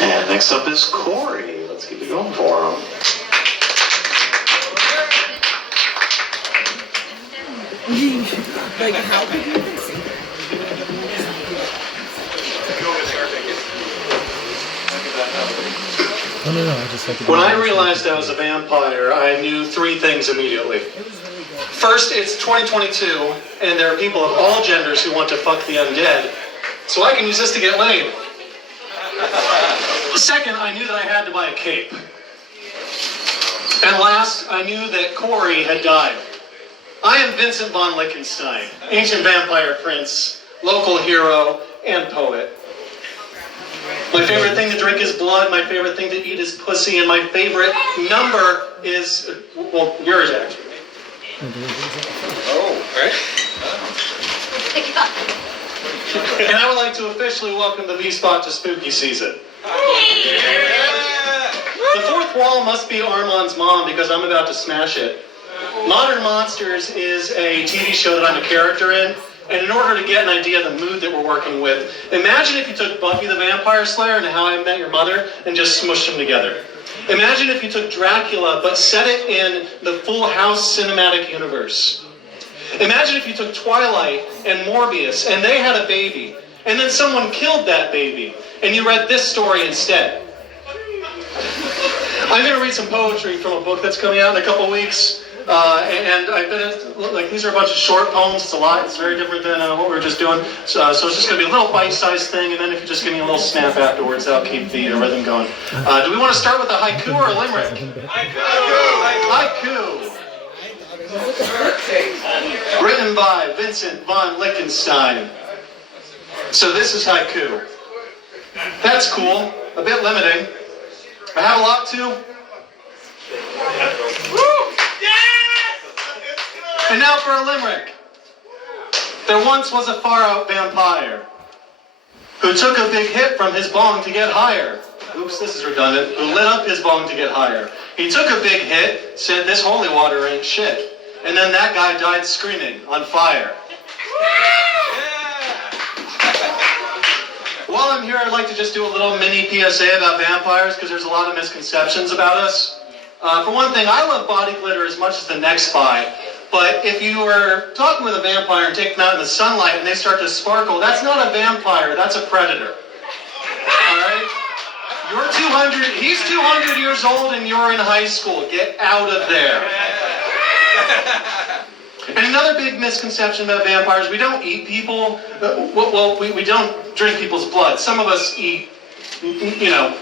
And next up is Corey. Let's keep it going for him. Like, how could you even see that? No, I just like to. When I realized I was a vampire, I knew three things immediately. First, it's 2022, and there are people of all genders who want to fuck the undead, so I can use this to get laid. Second, I knew that I had to buy a cape. And last, I knew that Corey had died. I am Vincent Von Lickenstein, ancient vampire prince, local hero, and poet. My favorite thing to drink is blood, my favorite thing to eat is pussy, and my favorite number is, well, yours actually. Oh, right. And I would like to officially welcome the Vspot to spooky season. The fourth wall must be Armand's mom because I'm about to smash it. Modern Monsters is a TV show that I'm a character in, and in order to get an idea of the mood that we're working with, imagine if you took Buffy the Vampire Slayer and How I Met Your Mother and just smushed them together. Imagine if you took Dracula but set it in the Full House cinematic universe. Imagine if you took Twilight and Morbius and they had a baby, and then someone killed that baby, and you read this story instead. I'm going to read some poetry from a book that's coming out in a couple weeks. And I've been, like, these are a bunch of short poems. It's a lot. It's very different than what we were just doing. So it's just going to be a little bite-sized thing, and then if you just give me a little snap afterwards, that'll keep the rhythm going. Do we want to start with a haiku or a limerick? Haiku! Written by Vincent Von Lickenstein. So this is haiku. That's cool. A bit limiting. I have a lot too. And now for a limerick. There once was a far-out vampire who took a big hit from his bong to get higher. Oops, this is redundant. Who lit up his bong to get higher. He took a big hit, said this holy water ain't shit. And then that guy died screaming on fire. While I'm here, I'd like to just do a little mini PSA about vampires because there's a lot of misconceptions about us. For one thing, I love body glitter as much as the next spy. But if you were talking with a vampire and take them out in the sunlight and they start to sparkle, that's not a vampire, that's a predator. Alright? You're 200, he's 200 years old and you're in high school. Get out of there. And another big misconception about vampires, we don't eat people. Well, we don't drink people's blood. Some of us eat, you know,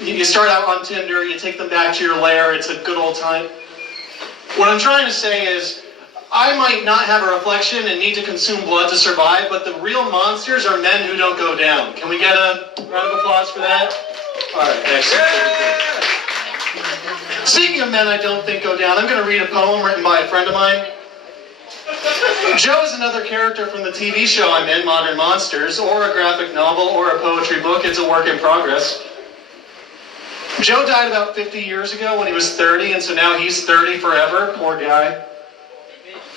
you start out on Tinder, you take them back to your lair, it's a good old time. What I'm trying to say is, I might not have a reflection and need to consume blood to survive, but the real monsters are men who don't go down. Can we get a round of applause for that? All right, excellent. Speaking of men I don't think go down, I'm going to read a poem written by a friend of mine. Joe is another character from the TV show I'm in, Modern Monsters, or a graphic novel, or a poetry book. It's a work in progress. Joe died about 50 years ago when he was 30, and so now he's 30 forever. Poor guy.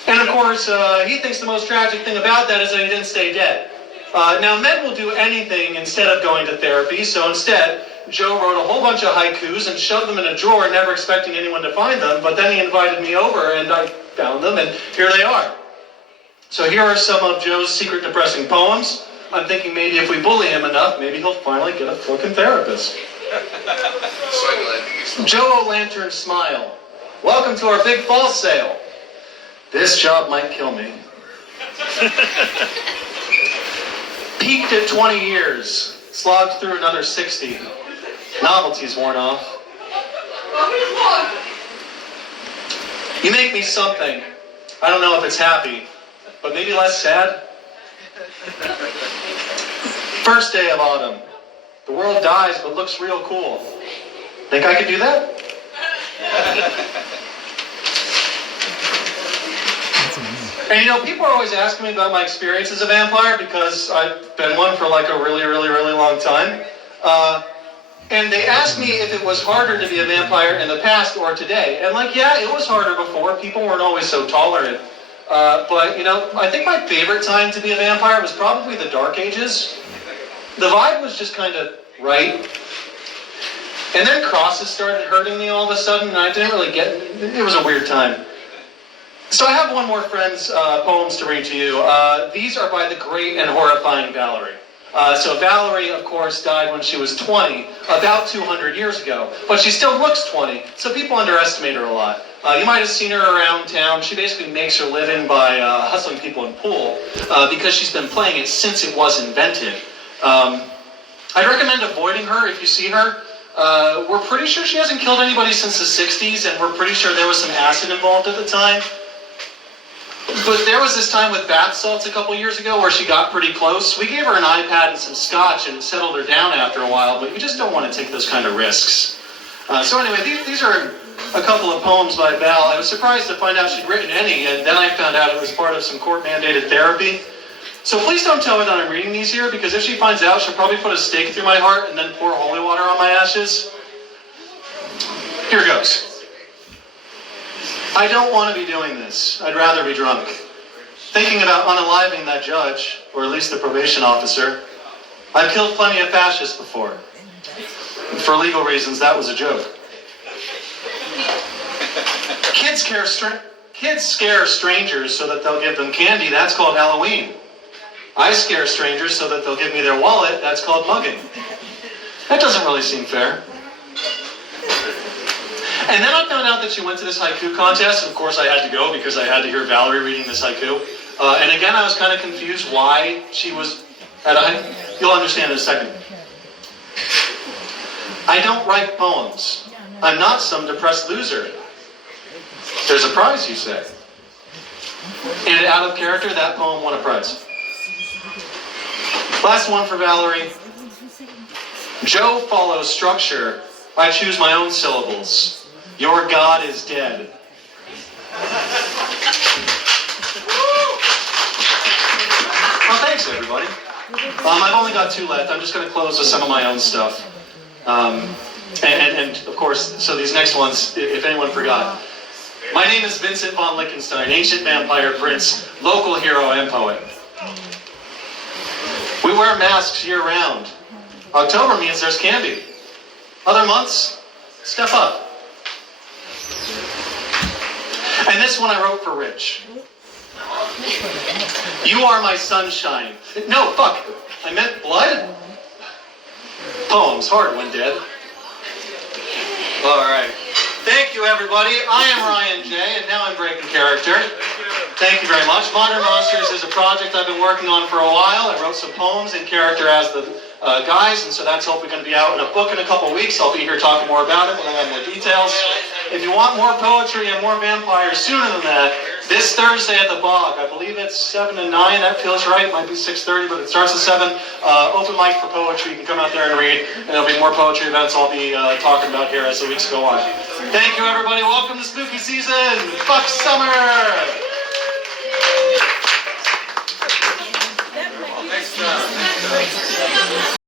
And of course, he thinks the most tragic thing about that is that he didn't stay dead. Now, men will do anything instead of going to therapy, so instead, Joe wrote a whole bunch of haikus and shoved them in a drawer, never expecting anyone to find them, but then he invited me over, and I found them, and here they are. So here are some of Joe's secret depressing poems. I'm thinking maybe if we bully him enough, maybe he'll finally get a fucking therapist. Joe O'Lantern smile. Welcome to our big fall sale. This job might kill me. Peaked at 20 years. Slogged through another 60. Novelty's worn off. You make me something. I don't know if it's happy, but maybe less sad. First day of autumn. The world dies, but looks real cool. Think I could do that? And you know, people are always asking me about my experience as a vampire because I've been one for like a really, really, really long time. And they asked me if it was harder to be a vampire in the past or today. And like, yeah, it was harder before. People weren't always so tolerant. But, you know, I think my favorite time to be a vampire was probably the Dark Ages. The vibe was just kind of right. And then crosses started hurting me all of a sudden, and I didn't really get it. It was a weird time. So I have one more friend's poems to read to you. These are by the great and horrifying Valerie. So Valerie, of course, died when she was 20, about 200 years ago. But she still looks 20, so people underestimate her a lot. You might have seen her around town. She basically makes her living by hustling people in pool because she's been playing it since it was invented. I'd recommend avoiding her if you see her. We're pretty sure she hasn't killed anybody since the 60s, and we're pretty sure there was some acid involved at the time. But there was this time with bath salts a couple years ago where she got pretty close. We gave her an iPad and some scotch and it settled her down after a while, but you just don't want to take those kind of risks. So anyway, these are a couple of poems by Val. I was surprised to find out she'd written any, and then I found out it was part of some court-mandated therapy. So please don't tell her that I'm reading these here, because if she finds out, she'll probably put a stake through my heart and then pour holy water on my ashes. Here goes. I don't want to be doing this. I'd rather be drunk. Thinking about unaliving that judge, or at least the probation officer. I've killed plenty of fascists before. For legal reasons, that was a joke. Kids scare strangers so that they'll give them candy. That's called Halloween. I scare strangers so that they'll give me their wallet. That's called mugging. That doesn't really seem fair. And then I found out that she went to this haiku contest, and of course I had to go because I had to hear Valerie reading this haiku. And again, I was kind of confused why she was at a haiku. You'll understand in a second. I don't write poems. I'm not some depressed loser. There's a prize, you say. And out of character, that poem won a prize. Last one for Valerie. Joe follows structure. I choose my own syllables. Your God is dead. Well, thanks, everybody. I've only got 2 left. I'm just going to close with some of my own stuff. And of course, so these next ones, if anyone forgot. My name is Vincent Von Lickenstein, ancient vampire prince, local hero and poet. We wear masks year-round. October means there's candy. Other months, step up. And this one I wrote for Rich. You are my sunshine. No, fuck. I meant blood? Poems, hard when dead. All right. Thank you, everybody. I am Ryan J, and now I'm breaking character. Thank you very much. Modern Monsters is a project I've been working on for a while. I wrote some poems in character as the guys, and so that's hopefully going to be out in a book in a couple weeks. I'll be here talking more about it when I have more details. If you want more poetry and more vampires sooner than that, this Thursday at the Bog, I believe it's 7 to 9, that feels right, it might be 6:30, but it starts at 7. Open mic for poetry, you can come out there and read, and there'll be more poetry events I'll be talking about here as the weeks go on. Thank you, everybody. Welcome to spooky season. Fuck summer.